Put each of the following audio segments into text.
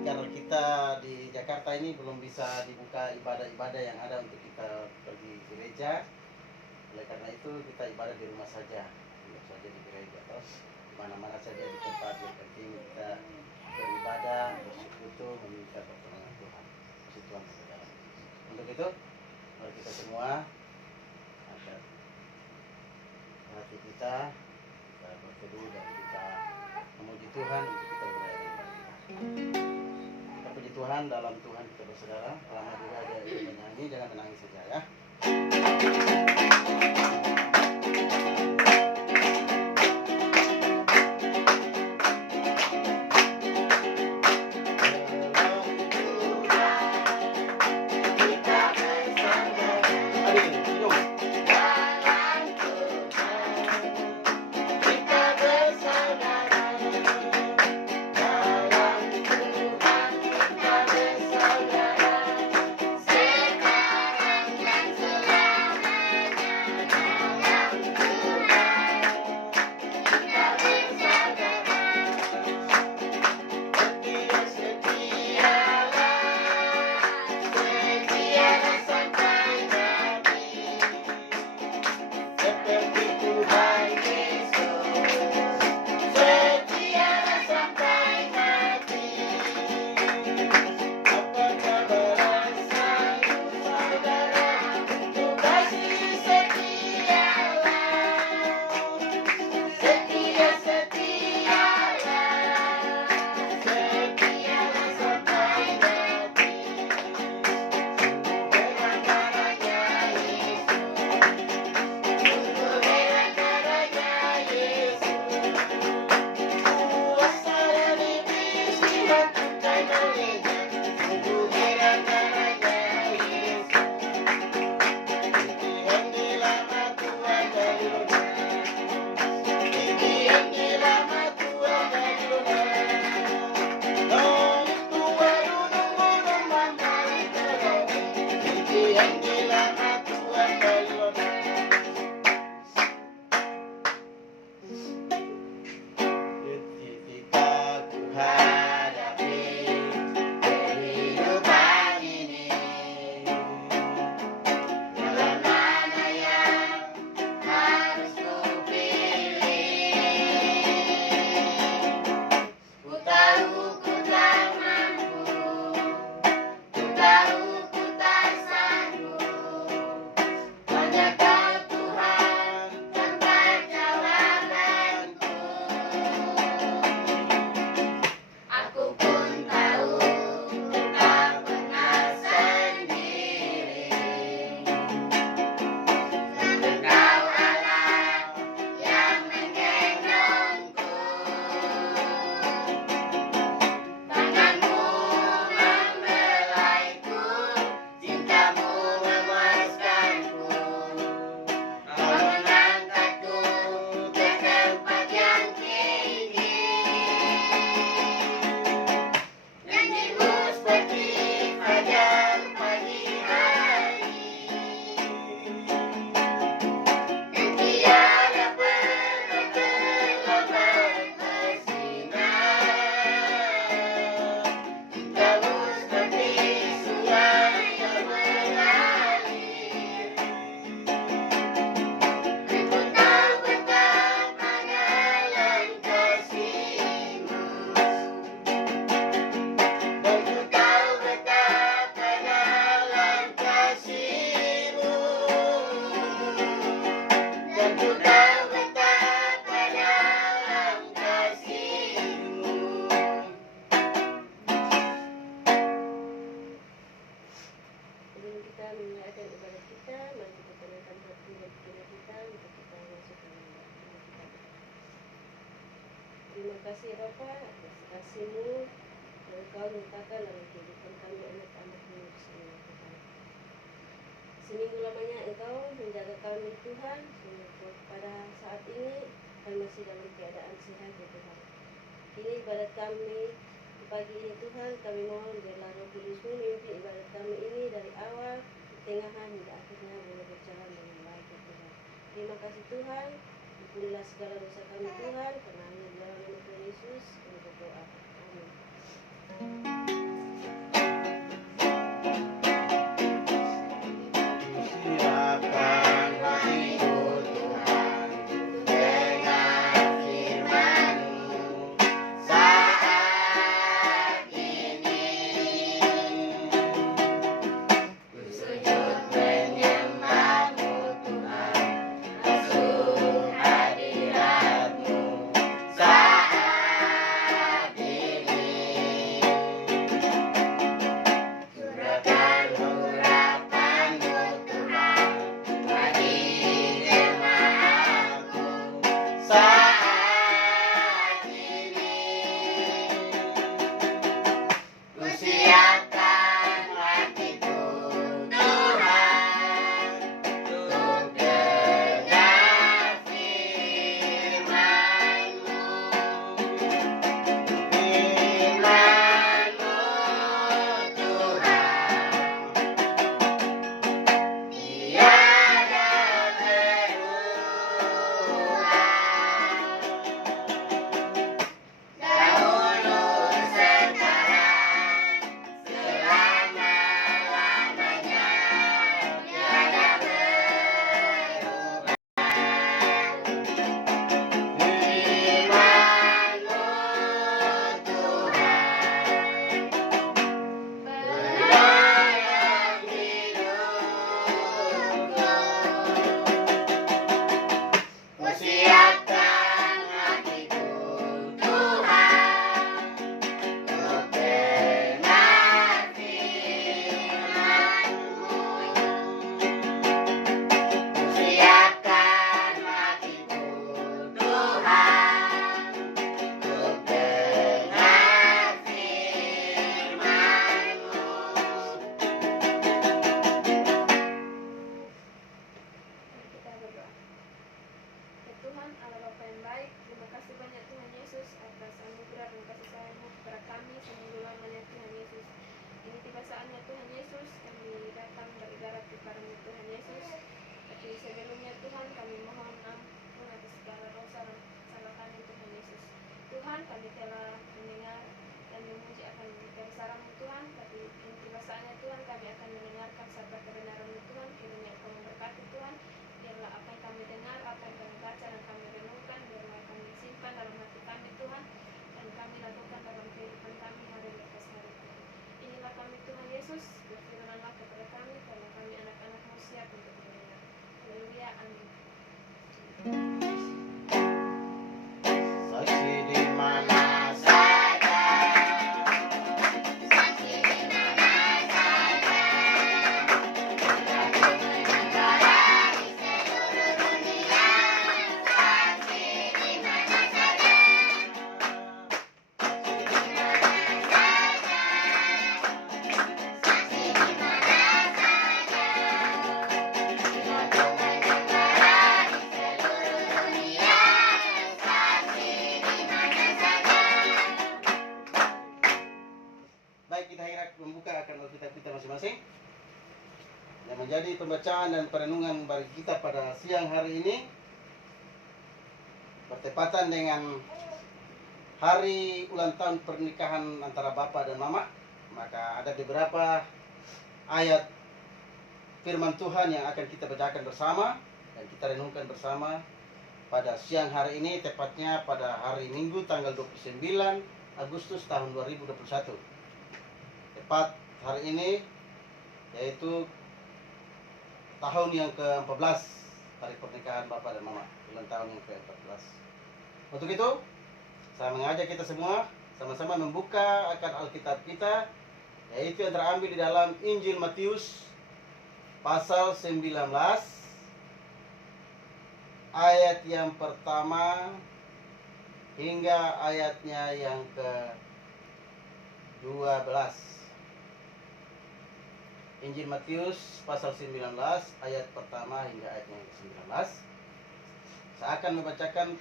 karena kita di Jakarta ini belum bisa dibuka ibadah-ibadah yang ada untuk kita pergi gereja. Oleh karena itu kita ibadah di rumah saja, tidak saja di gereja. Terus mana-mana saja di tempat yang penting kita beribadah, bersekutu, meminta pertolongan Tuhan. Puji Tuhan saudara. Untuk itu, mari kita semua angkat hati kita berteduh dan kita memuji Tuhan untuk kita berakhir ibadah kita. Kita puji Tuhan, dalam Tuhan kita bersaudara. Lama juga ada yang menyanyi, jangan menangis saja ya. Terima kasih Bapa atas kasih-Mu yang Engkau limpahkan dalam kehidupan kami anak-anak-Mu semua Tuhan. Seminggu lamanya Engkau menjaga kami Tuhan, sehingga pada saat ini kami masih dalam keadaan sehat ya Tuhan. Kini ibadat kami di pagi ini Tuhan, kami mohon biarlah Roh Kudus-Mu memimpin ibadat kami ini dari awal, pertengahan hingga akhirnya boleh berjalan dengan baik ya Tuhan. Terima kasih Tuhan. Ampunilah segala dosa kami Tuhan, karena hanya di dalam nama Tuhan Yesus kami berdoa. Amin. perkasaannya Tuhan Yesus, kami datang beribadat kepadamu Tuhan Yesus. Tapi sebelumnya Tuhan, kami mohon ampun atas segala dosa dan kesalahan Tuhan Yesus. Tuhan, kami telah mendengar dan memuji akan kebesaran-Mu Tuhan, tapi tiba saatnya Tuhan kami akan mendengarkan sabda kebenaran-Mu Tuhan. Kiranya Engkau memberkati Tuhan, biarlah apa yang kami dengar, apa yang kami baca dan kami renungkan, biarlah kami simpan dalam hati kami Tuhan, dan kami lakukan dalam kehidupan kami hari lepas hari Tuhan. Inilah kami Tuhan Yesus, berfirmanlah kepada kami, karena kami anak-anak-Mu siap untuk mendengar. Haleluya, amin. Saksi di mana saja, saksi di mana saja, aku menembara di seluruh dunia, saksi di mana saja, saksi di mana saja, saksi di mana saja, aku menembara di seluruh dunia, saksi di mana saja. Baik, kita hendak membuka akan Alkitab kita masing-masing yang menjadi pembacaan dan perenungan bagi kita pada siang hari ini bertepatan dengan hari ulang tahun pernikahan antara Bapak dan Mama. Maka ada beberapa ayat firman Tuhan yang akan kita bacakan bersama dan kita renungkan bersama pada siang hari ini, tepatnya pada hari Minggu tanggal 29 Agustus tahun 2021. Tepat hari ini yaitu tahun yang ke-14 hari pernikahan Bapak dan Mama, ulang tahun yang ke-14. Untuk itu, saya mengajak kita semua sama-sama membuka akan Alkitab kita, yaitu yang terambil di dalam Injil Matius pasal 19 ayat yang pertama hingga ayatnya yang ke-12. Injil Matius pasal 19 ayat pertama hingga ayatnya yang ke-19. Saya akan membacakan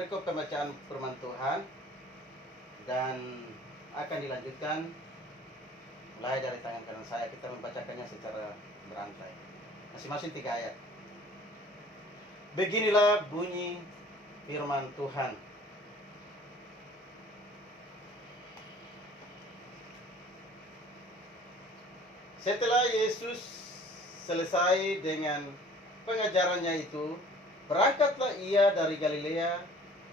rekop pembacaan firman Tuhan dan akan dilanjutkan mulai dari tangan kanan saya. Kita membacakannya secara berantai, masing-masing 3 ayat. Beginilah bunyi firman Tuhan. Setelah Yesus selesai dengan pengajarannya itu, berangkatlah ia dari Galilea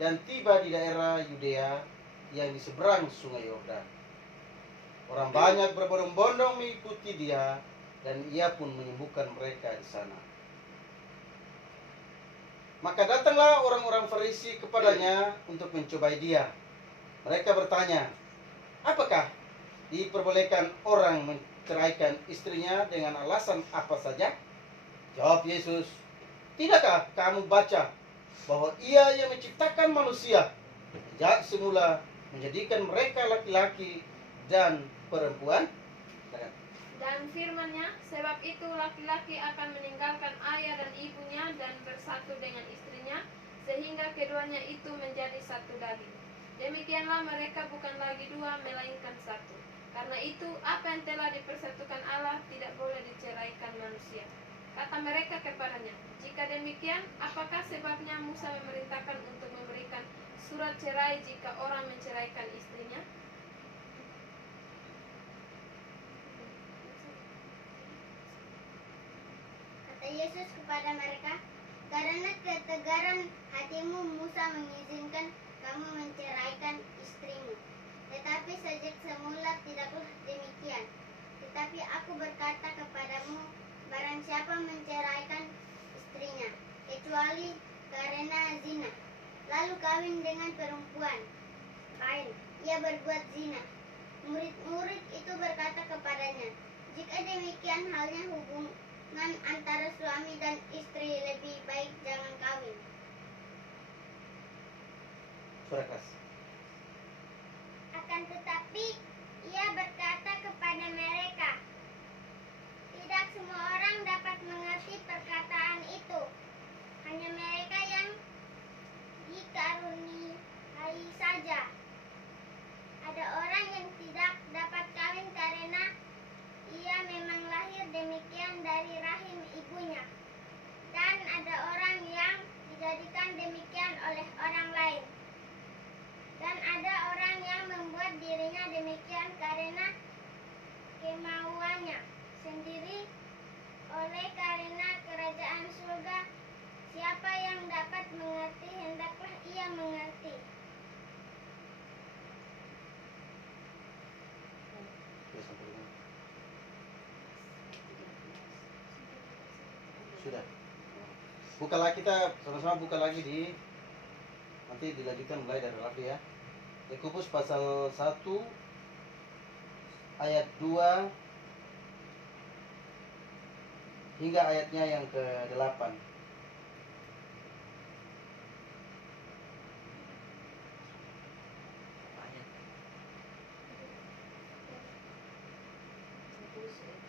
dan tiba di daerah Yudea yang di seberang sungai Yordan. Orang banyak berbondong-bondong mengikuti dia dan ia pun menyembuhkan mereka di sana. Maka datanglah orang-orang Farisi kepadanya untuk mencobai dia. Mereka bertanya, apakah diperbolehkan orang menceraikan istrinya dengan alasan apa saja? Jawab Yesus, tidakkah kamu baca bahwa Ia yang menciptakan manusia sejak semula menjadikan mereka laki-laki dan perempuan? Dan firman-Nya, sebab itu laki-laki akan meninggalkan ayah dan ibunya dan bersatu dengan istrinya, sehingga keduanya itu menjadi satu daging. Demikianlah mereka bukan lagi dua, melainkan satu. Karena itu, apa yang telah dipersatukan Allah tidak boleh diceraikan manusia. Kata mereka kepadanya, jika demikian, apakah sebabnya Musa memerintahkan untuk memberikan surat cerai jika orang menceraikan istrinya? Kata Yesus kepada mereka, karena ketegaran hatimu Musa mengizinkan kamu menceraikan istrimu. Tetapi sejak semula tidaklah demikian. Tetapi aku berkata kepadamu, barang siapa menceraikan istrinya, kecuali karena zina, lalu kawin dengan perempuan lain, ia berbuat zina. Murid-murid itu berkata kepadanya, jika demikian halnya hubungan antara suami dan istri lebih baik jangan kawin. Suara keras. Akan tetapi ia berkata kepada mereka, tidak semua orang dapat mengerti perkataan itu, hanya mereka yang dikaruniai saja. Ada orang yang tidak dapat kawin karena kemauannya sendiri oleh karena kerajaan surga. Siapa yang dapat mengerti, hendaklah ia mengerti. Oke, sampai ini. Sudah. Buka lagi, kita sama-sama buka lagi nanti dilanjutkan mulai dari lagi ya. Yakobus pasal 1 ayat 2 hingga ayatnya yang ke-8.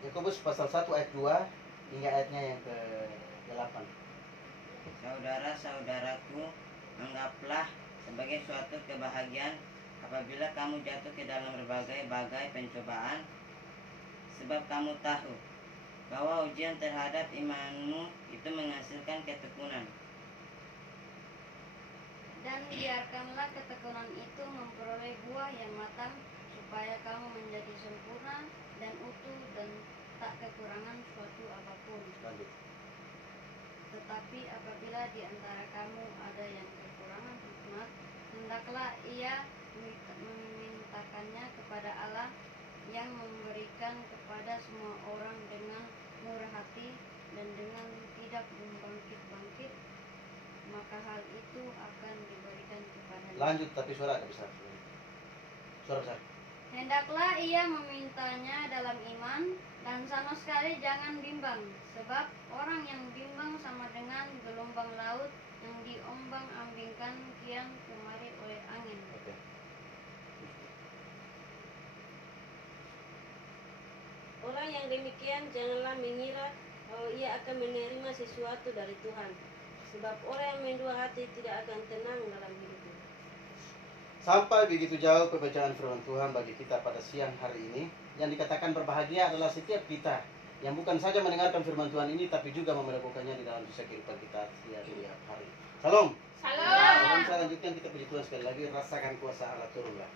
Yakobus pasal 1 ayat 2 hingga ayatnya yang ke-8. Saudara-saudaraku, anggaplah sebagai suatu kebahagiaan apabila kamu jatuh ke dalam berbagai-bagai pencobaan, sebab kamu tahu bahwa ujian terhadap imanmu itu menghasilkan ketekunan. Dan biarkanlah ketekunan itu memperoleh buah yang matang, supaya kamu menjadi sempurna dan utuh dan tak kekurangan suatu apapun. Lanjut. Tetapi apabila di antara kamu ada yang kekurangan hikmat, hendaklah ia memintakannya kepada Allah yang memberikan kepada semua orang dengan murah hati dan dengan tidak membangkit-bangkit, maka hal itu akan diberikan kepadanya. Lanjut, tapi suara agak besar. Suara besar. Hendaklah ia memintanya dalam iman dan sama sekali jangan bimbang, sebab orang yang bimbang sama dengan gelombang laut yang diombang-ambingkan kian kemari oleh angin. Oke. Orang yang demikian janganlah mengira bahwa ia akan menerima sesuatu dari Tuhan, sebab orang yang mendua hati tidak akan tenang dalam hidupnya. Sampai begitu jauh pembacaan firman Tuhan bagi kita pada siang hari ini. Yang dikatakan berbahagia adalah setiap kita yang bukan saja mendengarkan firman Tuhan ini, tapi juga melakukannya di dalam sisa kehidupan kita setiap hari. Salam. Salam. Saya lanjutkan, kita puji Tuhan sekali lagi. Rasakan kuasa Allah turunlah.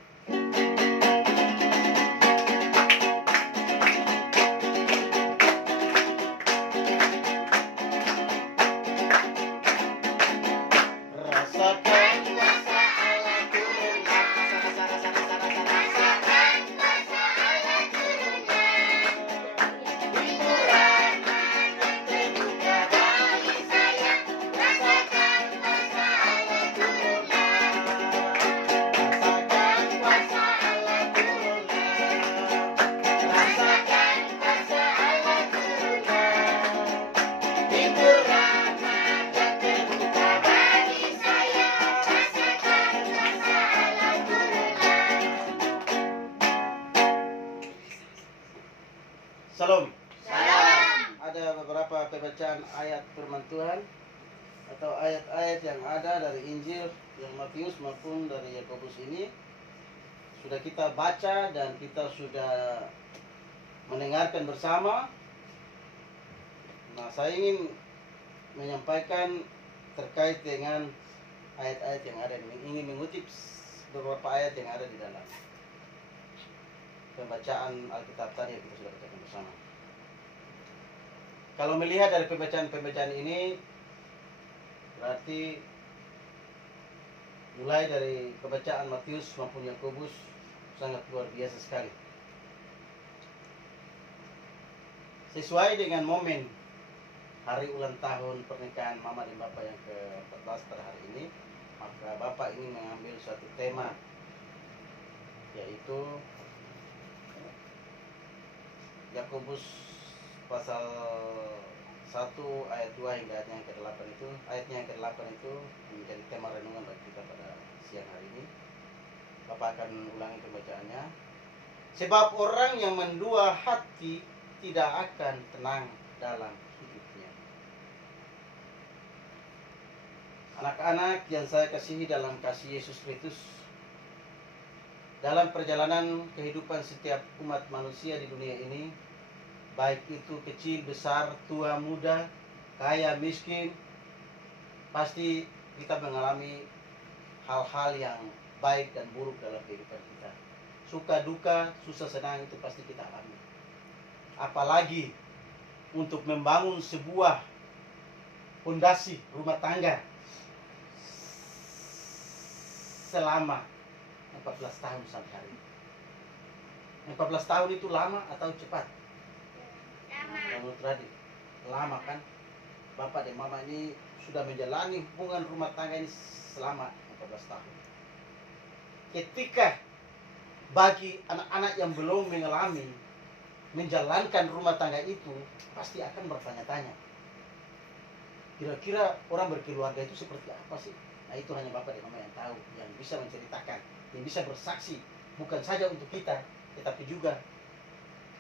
Rasakan kuasa Allah turunlah. Rasakan kuasa Allah turunlah. Hiburan akan terbuka bagi saya. Rasakan kuasa Allah turunlah. Rasakan kuasa Allah turunlah. Rasakan kuasa Allah turunlah. Hiburan akan terbuka bagi saya. Rasakan kuasa Allah turunlah. Salam. Ada beberapa pembacaan ayat firman Tuhan atau ayat-ayat yang ada dari Injil yang Matius maupun dari Yakobus ini sudah kita baca dan kita sudah mendengarkan bersama. Nah, saya ingin menyampaikan terkait dengan ayat-ayat yang ada, ingin mengutip beberapa ayat yang ada di dalam pembacaan Alkitab tadi yang kita sudah bacakan bersama. Kalau melihat dari pembacaan-pembacaan ini, berarti mulai dari pembacaan Matius maupun Yakobus sangat luar biasa sekali. Sesuai dengan momen hari ulang tahun pernikahan Mama dan Bapak yang ke-14 pada hari ini, maka Bapak ingin mengambil suatu tema, yaitu Yakobus pasal 1 ayat 2 hingga ayatnya yang ke-8 itu. Ayatnya yang ke-8 itu menjadi tema renungan bagi kita pada siang hari ini. Bapak akan ulangi pembacaannya. Sebab orang yang mendua hati tidak akan tenang dalam hidupnya. Anak-anak yang saya kasihi dalam kasih Yesus Kristus, dalam perjalanan kehidupan setiap umat manusia di dunia ini, baik itu kecil, besar, tua, muda, kaya, miskin, pasti kita mengalami hal-hal yang baik dan buruk dalam kehidupan kita. Suka, duka, susah, senang itu pasti kita alami. apalagi untuk membangun sebuah fondasi rumah tangga selama 14 tahun sampai hari ini. 14 tahun itu lama atau cepat? Lama. Menurut Radit, lama kan? Bapak dan Mama ini sudah menjalani hubungan rumah tangga ini selama 14 tahun. Ketika bagi anak-anak yang belum mengalami menjalankan rumah tangga itu, pasti akan bertanya-tanya, kira-kira orang berkeluarga itu seperti apa sih? Nah, itu hanya Bapak dan Mama yang tahu, yang bisa menceritakan, yang bisa bersaksi, bukan saja untuk kita, tetapi juga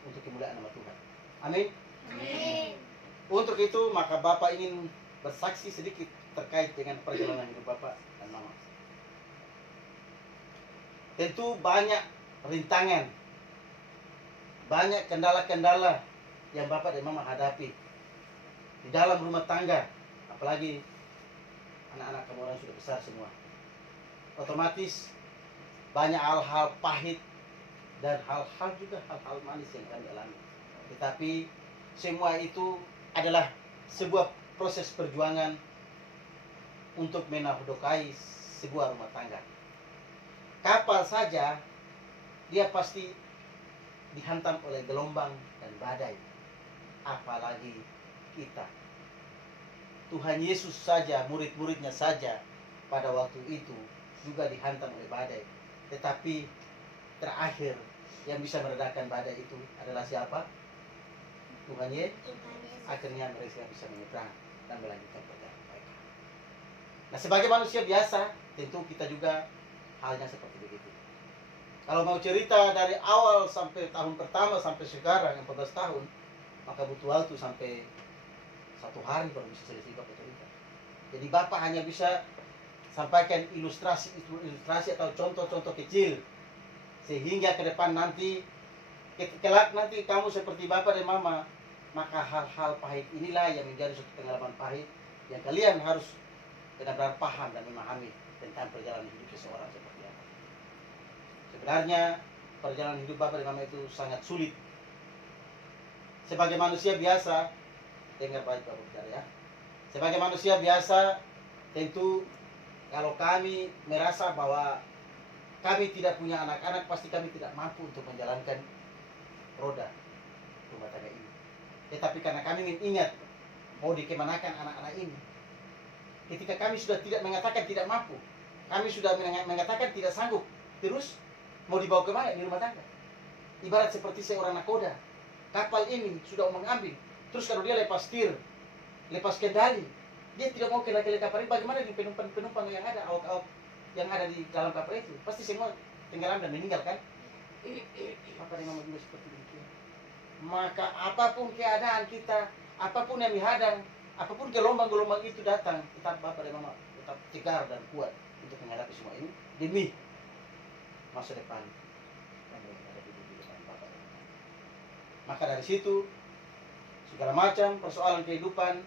untuk kemuliaan nama Tuhan. Amin. Amin. Untuk itu, maka Bapak ingin bersaksi sedikit terkait dengan perjalanan hidup Bapak dan Mama. Tentu banyak rintangan, banyak kendala-kendala yang Bapak dan Mama hadapi di dalam rumah tangga, apalagi anak-anak kamu orang sudah besar semua. Otomatis banyak hal-hal pahit dan hal-hal juga hal-hal manis yang kami alami. Tetapi semua itu adalah sebuah proses perjuangan untuk menafkahi sebuah rumah tangga. Kapal saja dia pasti dihantam oleh gelombang dan badai, apalagi kita. Tuhan Yesus saja, murid-muridnya saja pada waktu itu juga dihantam oleh badai. Tetapi terakhir yang bisa meredakan badai itu adalah siapa? Tuhan Yesus. Akhirnya mereka bisa menyeberang dan melanjutkan perjalanan mereka. Nah, sebagai manusia biasa, tentu kita juga halnya seperti begitu. Kalau mau cerita dari awal sampai tahun pertama sampai sekarang 14 tahun, maka butuh waktu sampai 1 hari baru bisa selesai Bapak cerita. Jadi Bapak hanya bisa sampaikan ilustrasi atau contoh-contoh kecil, sehingga ke depan nanti kelak nanti kamu seperti Bapak dan Mama, maka hal-hal pahit inilah yang menjadi suatu pengalaman pahit yang kalian harus benar-benar paham dan memahami tentang perjalanan hidup seseorang seperti apa. Sebenarnya perjalanan hidup Bapak dan Mama itu sangat sulit. Sebagai manusia biasa, dengar baik Bapak bicara ya. Sebagai manusia biasa, tentu kalau kami merasa bahwa kami tidak punya anak-anak, pasti kami tidak mampu untuk menjalankan roda rumah tangga ini. Tetapi karena kami ingin ingat mau dikemanakan anak-anak ini, ketika kami sudah tidak mengatakan tidak mampu, kami sudah mengatakan tidak sanggup, terus mau dibawa kemana di rumah tangga? Ibarat seperti seorang nakoda. Kapal ini sudah mengambil, terus kalau dia lepas tir, lepas kendali, dia tidak mau kena kapal ini. Bagaimana di penumpang yang ada, awak-awak yang ada di dalam kapal itu? Pasti semua tenggelam dan meninggal kan? Apa yang Mama juga seperti itu? Maka apapun keadaan kita, apapun yang dihadang, apapun gelombang-gelombang itu datang, tetap Bapak dan Mama tetap tegar dan kuat untuk menghadapi semua ini demi masa depan yang ada di depan Bapak dan Mama. Maka dari situ segala macam persoalan kehidupan,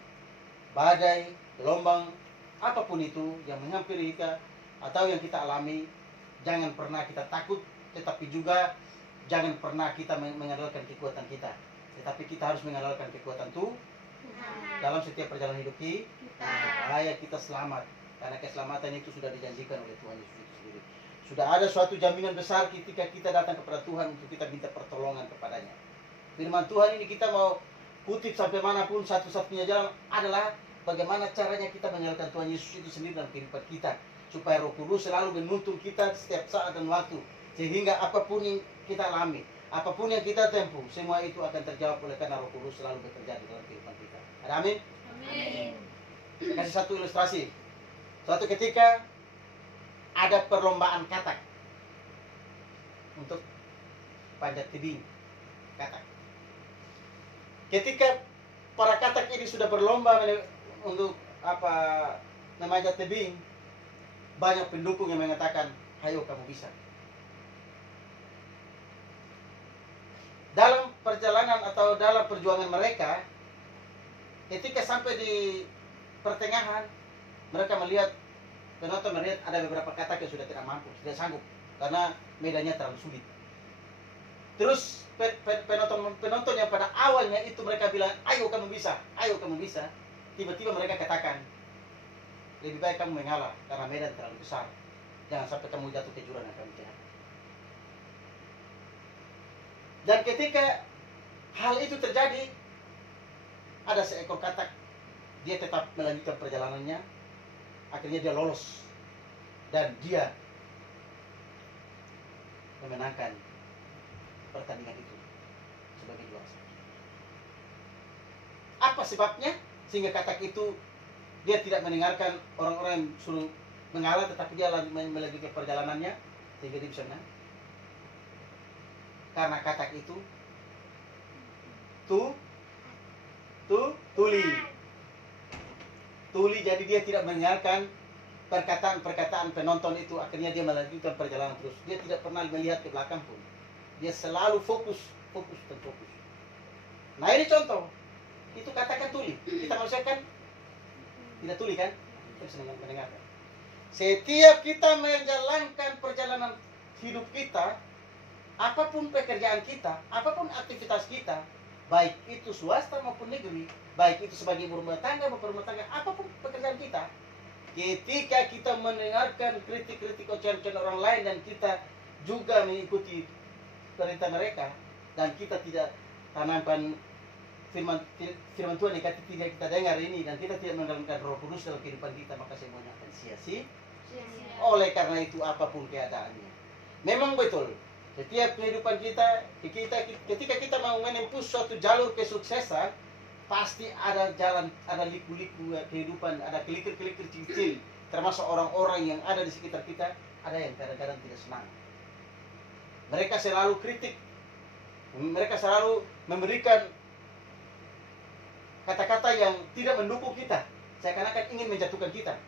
badai, gelombang, apapun itu yang menghampiri kita atau yang kita alami, jangan pernah kita takut, tetapi juga jangan pernah kita mengandalkan kekuatan kita, tetapi kita harus mengandalkan kekuatan Tuhan dalam setiap perjalanan hidup kita, supaya kita selamat. Karena keselamatan itu sudah dijanjikan oleh Tuhan Yesus itu sendiri. Sudah ada suatu jaminan besar ketika kita datang kepada Tuhan untuk kita minta pertolongan kepadanya. Firman Tuhan ini kita mau kutip sampai manapun, satu-satunya jalan adalah bagaimana caranya kita menyalakan Tuhan Yesus itu sendiri dalam kehidupan kita, supaya Roh Kudus selalu menuntun kita setiap saat dan waktu, sehingga apapun yang kita alami, apapun yang kita tempuh, semua itu akan terjawab oleh karena Roh Kudus selalu bekerja di dalam kehidupan kita. Ada amin? Amin. Saya kasih satu ilustrasi. Suatu ketika ada perlombaan katak untuk panjat tebing katak. Ketika para katak ini sudah berlomba untuk memanjat tebing, banyak pendukung yang mengatakan, "Ayo kamu bisa." Dalam perjalanan atau dalam perjuangan mereka, ketika sampai di pertengahan, mereka melihat ada beberapa katak yang sudah tidak mampu, tidak sanggup, karena medannya terlalu sulit. Terus penonton yang pada awalnya itu mereka bilang, ayo kamu bisa, ayo kamu bisa. Tiba-tiba mereka katakan, lebih baik kamu mengalah karena medan terlalu besar. Jangan sampai kamu jatuh ke jurang yang kami kira. Dan ketika hal itu terjadi, ada seekor katak, dia tetap melanjutkan perjalanannya. Akhirnya dia lolos dan dia memenangkan pertandingan itu sebagai juara satu. Apa sebabnya? Sehingga katak itu dia tidak mendengarkan orang-orang yang suruh mengalah, tetapi dia melanjutkan perjalanannya sehingga dia bisa menang. Karena katak itu tuli, jadi dia tidak mendengarkan perkataan penonton itu. Akhirnya dia melanjutkan perjalanan terus. Dia tidak pernah melihat ke belakang pun. Dia selalu fokus. Nah, ini contoh. Itu katakan tuli. Kita manusia kan tidak tuli kan? Kita bisa mendengarkan. Setiap kita menjalankan perjalanan hidup kita, apapun pekerjaan kita, apapun aktivitas kita, baik itu swasta maupun negeri, baik itu sebagai ibu rumah tangga maupun rumah tangga, apapun pekerjaan kita, ketika kita mendengarkan kritik-kritik ocehan-ocehan orang lain dan kita juga mengikuti perintah mereka, dan kita tidak tanamkan firman Tuhan yang tidak kita dengar ini, dan kita tidak mendalamkan Roh Kudus dalam kehidupan kita, maka semuanya akan sia-sia. Oleh karena itu apapun keadaannya, memang betul setiap kehidupan kita, ketika kita mau menempuh suatu jalur kesuksesan, pasti ada jalan, ada liku-liku kehidupan, ada kelikir-kelikir kecil, termasuk orang-orang yang ada di sekitar kita, ada yang kadang-kadang tidak senang. Mereka selalu kritik, mereka selalu memberikan kata-kata yang tidak mendukung kita, seakan-akan ingin menjatuhkan kita.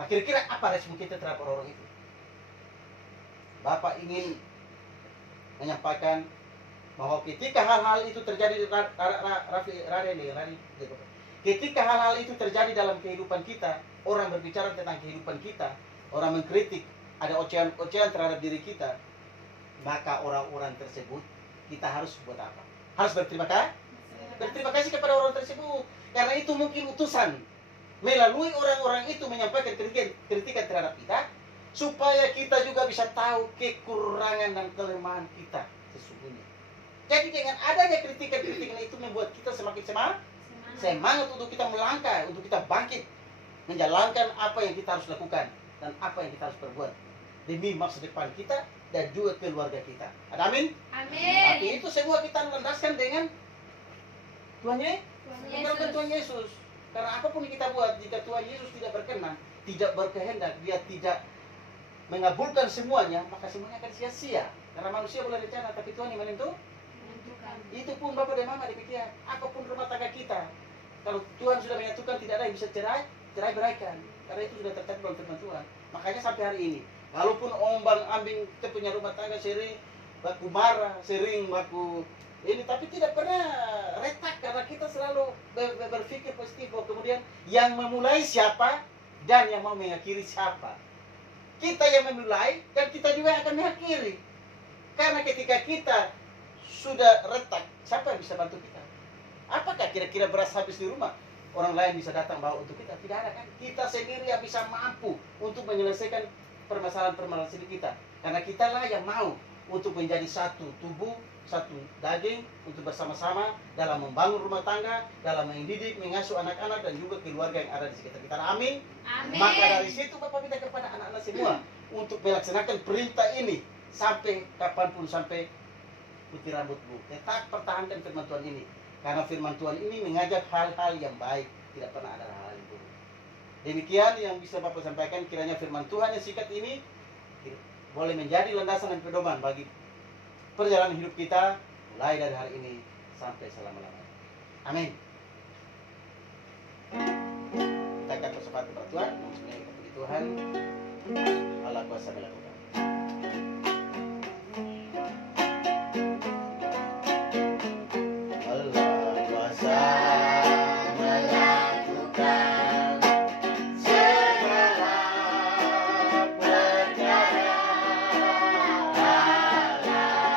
Nah, kira-kira apa respon kita terhadap orang-orang itu? Bapak ingin menyampaikan bahwa ketika hal-hal itu terjadi, ketika hal-hal itu terjadi dalam kehidupan kita, orang berbicara tentang kehidupan kita, orang mengkritik, ada ocehan-ocehan terhadap diri kita, maka orang-orang tersebut kita harus buat apa? Harus berterima kasih. Berterima kasih kepada orang tersebut, karena itu mungkin utusan melalui orang-orang itu menyampaikan kritikan terhadap kita, supaya kita juga bisa tahu kekurangan dan kelemahan kita sesungguhnya. Jadi dengan adanya kritikan-kritikan itu membuat kita semakin semangat untuk kita melangkah, untuk kita bangkit, menjalankan apa yang kita harus lakukan dan apa yang kita harus perbuat demi masa depan kita dan juga keluarga kita. Ada amin? Amin. Tapi itu semua kita landaskan dengan Tuhan Yesus. Karena apapun yang kita buat, jika Tuhan Yesus tidak berkenan, tidak berkehendak, dia tidak mengabulkan semuanya, maka semuanya akan sia-sia. Karena manusia boleh rencana, tapi Tuhan yang menentukan. Itu pun Bapak dan Mama demikian. Apapun rumah tangga kita, kalau Tuhan sudah menyatukan, tidak ada yang bisa cerai beraikan. Karena itu sudah tercatat dalam firman Tuhan. Makanya sampai hari ini, walaupun ombang-ambing kita punya rumah tangga sering baku marah, sering baku ini, tapi tidak pernah retak, karena kita selalu berpikir positif bahwa kemudian yang memulai siapa dan yang mau mengakhiri siapa. Kita yang memulai dan kita juga akan mengakhiri. Karena ketika kita sudah retak, siapa yang bisa bantu kita? Apakah kira-kira beras habis di rumah, orang lain bisa datang bawa untuk kita? Tidak ada kan? Kita sendiri yang bisa mampu untuk menyelesaikan permasalahan-permasalahan kita. Karena kitalah yang mau untuk menjadi satu tubuh, satu daging, untuk bersama-sama dalam membangun rumah tangga, dalam mendidik, mengasuh anak-anak dan juga keluarga yang ada di sekitar kita. Amin. Amin. Maka dari situ Bapak minta kepada anak-anak semua untuk melaksanakan perintah ini sampai kapanpun, sampai putih rambutmu. Tetap pertahankan firman Tuhan ini, karena firman Tuhan ini mengajak hal-hal yang baik, tidak pernah ada hal yang buruk. Demikian yang bisa Bapak sampaikan. Kiranya firman Tuhan yang singkat ini boleh menjadi landasan dan pedoman bagi perjalanan hidup kita mulai dari hari ini sampai selama-lamanya. Amin. Kita akan bersama kepada Tuhan, sebenarnya kita puji Tuhan, Allah kuasa melakukan. Allah kuasa melakukan segala perkara. Allah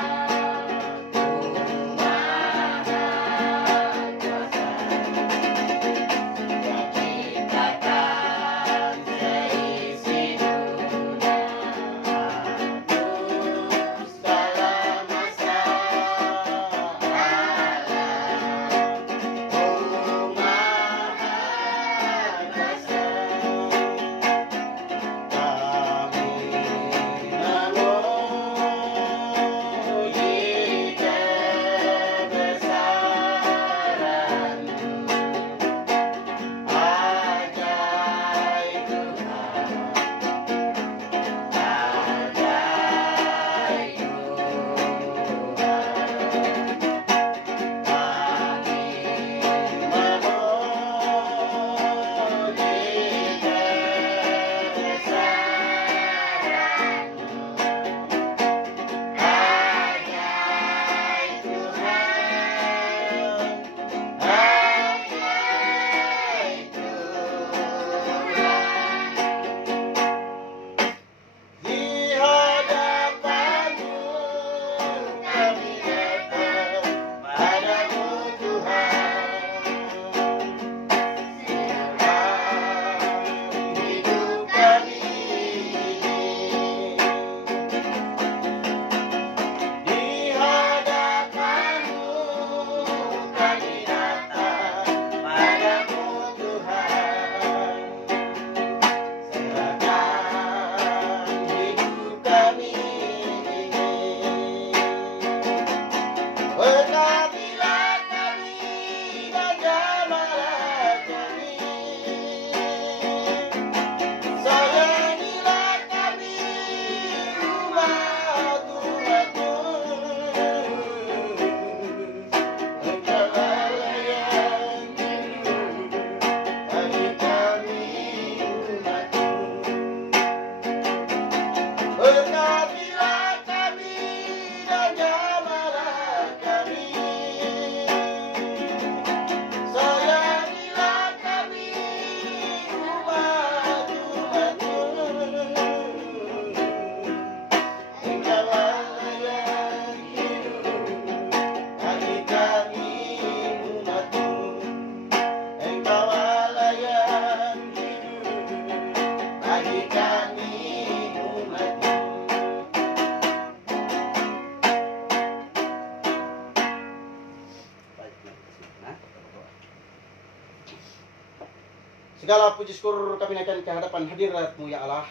Segala puji syukur kami naikkan ke hadapan hadirat-Mu ya Allah.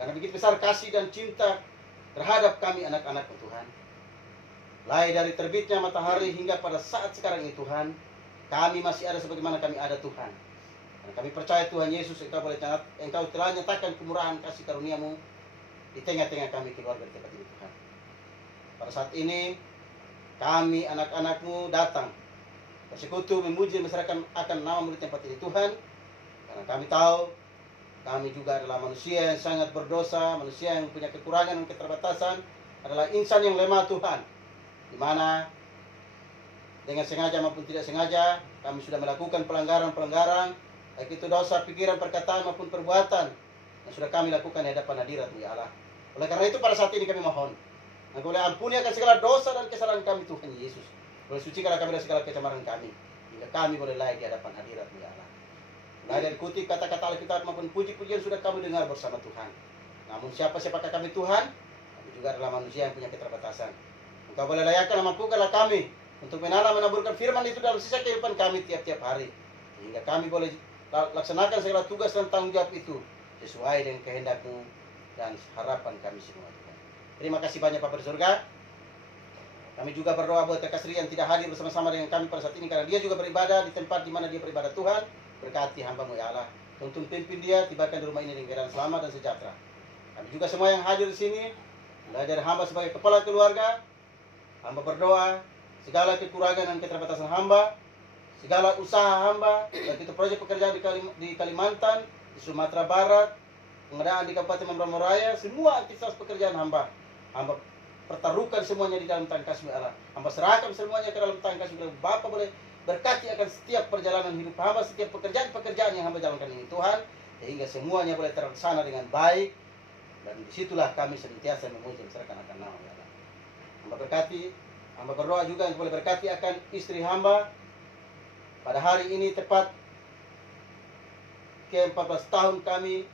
Karena begitu besar kasih dan cinta terhadap kami anak-anak-Mu Tuhan. Mulai dari terbitnya matahari hingga pada saat sekarang ini Tuhan, kami masih ada sebagaimana kami ada Tuhan. Karena kami percaya Tuhan Yesus, Engkau telah nyatakan kemurahan kasih karunia-Mu di tengah-tengah kami keluarga di tempat ini Tuhan. Pada saat ini kami anak-anak-Mu datang bersekutu memuji masyarakat akan nama-Mu di tempat ini Tuhan. Karena kami tahu kami juga adalah manusia yang sangat berdosa, manusia yang punya kekurangan dan keterbatasan, adalah insan yang lemah Tuhan, di mana dengan sengaja maupun tidak sengaja kami sudah melakukan pelanggaran-pelanggaran, baik itu dosa, pikiran, perkataan maupun perbuatan yang sudah kami lakukan di hadapan hadirat-Mu ya Allah. Oleh karena itu pada saat ini kami mohon, Engkau boleh ampuni akan segala dosa dan kesalahan kami Tuhan Yesus. Boleh sucikanlah kami dari segala kecemaran kami, hingga kami boleh layak di hadapan hadirat-Mu ya Allah. Mulai dari kutip kata-kata Alkitab maupun puji-pujian sudah kami dengar bersama Tuhan. Namun siapakah kami Tuhan? Kami juga adalah manusia yang punya keterbatasan. Engkau boleh layakkan dan mampukanlah kami untuk menanam menaburkan firman itu dalam sisa kehidupan kami tiap-tiap hari. Sehingga kami boleh laksanakan segala tugas dan tanggung jawab itu sesuai dengan kehendak-Mu dan harapan kami semua Tuhan. Terima kasih banyak Bapa di surga. Kami juga berdoa buat Kak Sri yang tidak hadir bersama-sama dengan kami pada saat ini, karena dia juga beribadah di tempat di mana dia beribadah Tuhan. Berkati hamba-Mu ya Allah. Tuntun pimpin dia, tibakan di rumah ini dengan keadaan selamat dan sejahtera. Kami juga semua yang hadir di sini, mulai dari hamba sebagai kepala keluarga, hamba berdoa, segala kekurangan dan keterbatasan hamba, segala usaha hamba, baik itu proyek pekerjaan di Kalimantan, di Sumatera Barat, pengadaan di Kabupaten Mambramo Raya, semua aktivitas pekerjaan hamba pertaruhkan semuanya di dalam tangan kasih-Mu ya Allah. Hamba serahkan semuanya ke dalam tangan kasih-Mu. Bapa boleh berkati akan setiap perjalanan hidup hamba, setiap pekerjaan-pekerjaan yang hamba jalankan ini Tuhan, sehingga semuanya boleh terlaksana dengan baik, dan disitulah kami senantiasa memuji masyarakat akan nama ya Allah. Hamba berkati, hamba berdoa juga yang boleh berkati akan istri hamba. Pada hari ini tepat ke-14 tahun kami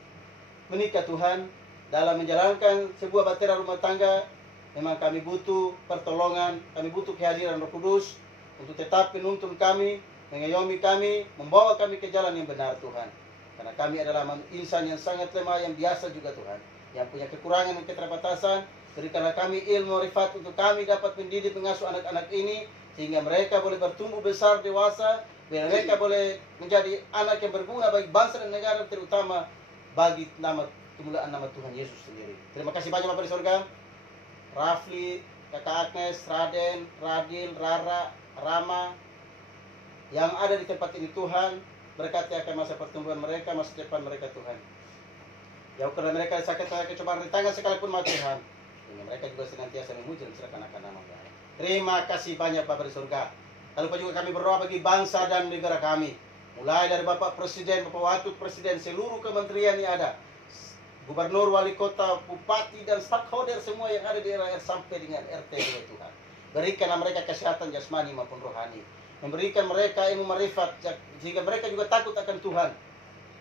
menikah Tuhan. Dalam menjalankan sebuah bahtera rumah tangga, memang kami butuh pertolongan, kami butuh kehadiran Roh Kudus untuk tetap menuntun kami, mengayomi kami, membawa kami ke jalan yang benar Tuhan. Karena kami adalah insan yang sangat lemah, yang biasa juga Tuhan, yang punya kekurangan dan keterbatasan. Berikanlah kami ilmu rifat untuk kami dapat mendidik mengasuh anak-anak ini, sehingga mereka boleh bertumbuh besar dewasa, biar mereka boleh menjadi anak yang berguna bagi bangsa dan negara, terutama bagi kemuliaan nama Tuhan Yesus sendiri. Terima kasih banyak Bapak di surga. Rafli, Kakak Agnes, Raden, Radil, Rara, Rama yang ada di tempat ini Tuhan, berkati akan masa pertumbuhan mereka, masa depan mereka Tuhan. Jauhkanlah mereka sakit kecobaan rintangan sekalipun mati Tuhan, sehingga mereka juga senantiasa memuji dan serahkan akan nama Tuhan. Terima kasih banyak Bapak di surga. Lalu juga kami berdoa bagi bangsa dan negara kami, mulai dari Bapak Presiden, Bapak Wakil Presiden, seluruh kementerian yang ada, Gubernur, Wali Kota, Bupati, dan stakeholder semua yang ada di daerah sampai dengan RT Tuhan. Berikanlah mereka kesehatan jasmani maupun rohani. Memberikan mereka ilmu marifat, sehingga mereka juga takut akan Tuhan.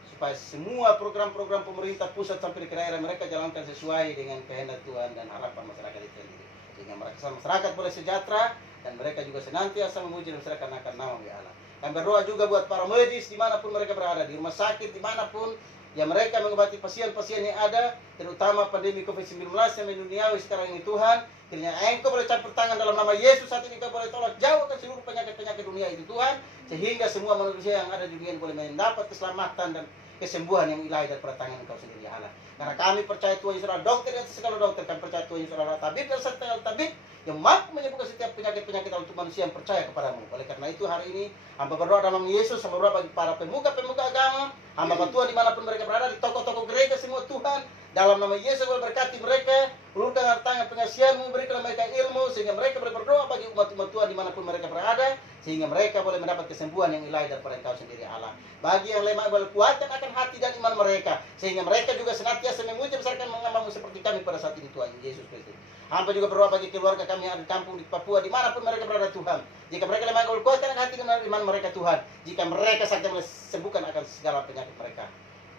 Supaya semua program-program pemerintah pusat sampai ke daerah mereka jalankan sesuai dengan kehendak Tuhan dan harapan masyarakat itu sendiri. Sehingga masyarakat boleh sejahtera, dan mereka juga senantiasa memuji dan masyarakat akan nama Allah. Kami berdoa juga buat para medis dimanapun mereka berada, di rumah sakit dimanapun, yang mereka mengobati pasien-pasien yang ada, terutama pandemi COVID-19 yang menduniawi sekarang ini Tuhan. Kiranya Engkau boleh campur tangan dalam nama Yesus saat ini, Engkau boleh tolak jauhkan seluruh penyakit-penyakit dunia itu Tuhan, sehingga semua manusia yang ada di dunia ini boleh mendapat keselamatan dan kesembuhan yang ilahi daripada tangan Engkau sendiri ya Allah. Karena kami percaya Tuhan Yesus adalah dokter dan segala dokter, kami percaya Tuhan Yesus adalah tabib dan serta tabib yang mampu menyembuhkan setiap penyakit-penyakit untuk manusia yang percaya kepadamu. Oleh karena itu hari ini hamba berdoa dalam nama Yesus, hamba berdoa bagi para pemuka-pemuka agama, hamba Tuhan dimanapun mereka berada, di toko-toko gereja semua Tuhan, dalam nama Yesus boleh berkati mereka, ulurkan tangan pengasihan-Mu, berikanlah mereka ilmu, sehingga mereka boleh berdoa bagi umat-umat Tuhan dimanapun mereka berada, sehingga mereka boleh mendapat kesembuhan yang ilahi daripada Engkau sendiri Allah. Bagi yang lemah boleh kuatkan akan hati dan iman mereka, sehingga mereka juga senantiasa memuji besarkan mengambamu seperti kami pada saat ini Tuhan Yesus Kristus. Hamba juga berdoa bagi keluarga kami yang ada di kampung di Papua, dimanapun mereka berada Tuhan. Jika mereka lemah, Engkau kuatkan hati dan iman mereka Tuhan. Jika mereka sakit, boleh sembuhkan akan segala penyakit mereka.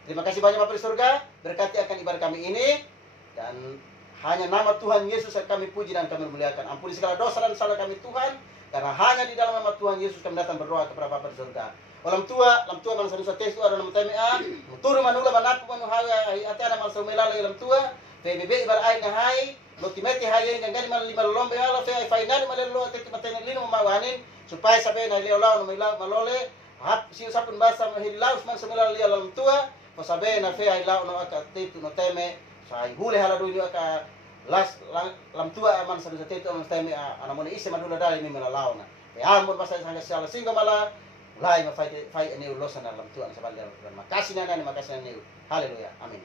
Terima kasih banyak Bapak di surga, berkati akan ibadah kami ini, dan hanya nama Tuhan Yesus yang kami puji dan kami muliakan. Ampuni segala dosa dan salah kami Tuhan, karena hanya di dalam nama Tuhan Yesus kami datang berdoa kepada Bapak di surga. Orang tua man sa tes tu ada nama teme a. Turu manula manap manu haga ate ana mal melala orang tua. PBB bar ai na hai, lotimeti hai yang gani mal lima lombe ala fe ai final mal lo ate matene lino mawanin supaya sabe na leo lao no malole hap siu sapun basa mahilaus man semula lia lam tua pasabe na fe ai lao no aka titu no teme sai hule hala duini aka lam tua man sa titu no teme ana mona ise manula dali ni mala lao na pe amon basa sanga sala singa mala mulai ma fai ani ulosan lam tua sa balda makasih na makasih na haleluya amin.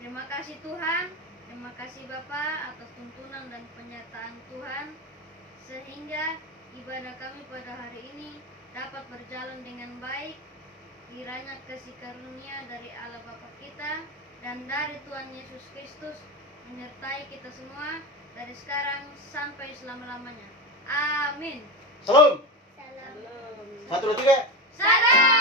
Terima kasih Tuhan Terima kasih Bapa atas tuntunan dan penyertaan Tuhan, sehingga ibadah kami pada hari ini dapat berjalan dengan baik. Kiranya kasih karunia dari Allah Bapa kita dan dari Tuhan Yesus Kristus menyertai kita semua dari sekarang sampai selama-lamanya. Amin. Salam. Salam. Salam. Satu, dua, tiga. Salam.